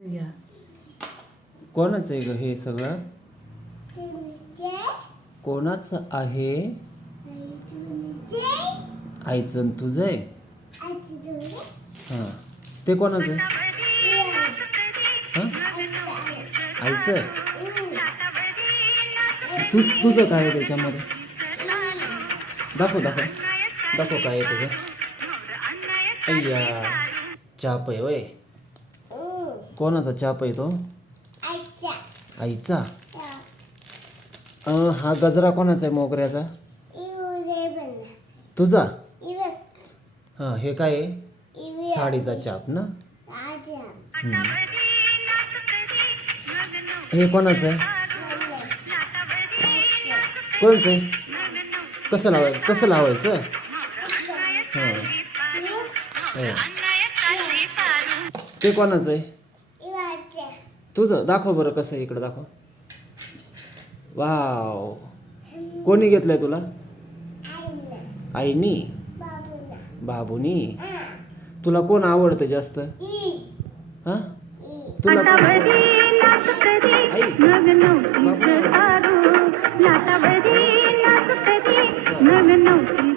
या. कोणाचं आहे ग हे सगळं? कोणाचं आहे? आईचं आणि तुझं आहे? हां. ते कोणाचं आहे? हां? आईचं आहे? तू तुझं काय आहे त्याच्यामध्ये? दाखव दाखव. दाखव काय आहे तुझं. अय्या चाप आहे वय कोणाचा चाप आहे तो? आईचा. अं, हा गजरा कोणाचा आहे मोगऱ्याचा? तुझा? हां हे काय आहे? साडीचा चाप ना? हम्म. हे कोणाचं आहे? कोणचं आहे? कसं लावायचं कसं लावायचं? हां. हो. ते कोणाचं आहे? तुझं दाखव बरं कसं आहे इकडं दाखव. वाव. कोणी घेतलंय तुला? आईनी. बाबूनी. तुला कोण आवडतं जास्त? हा? तुला आई.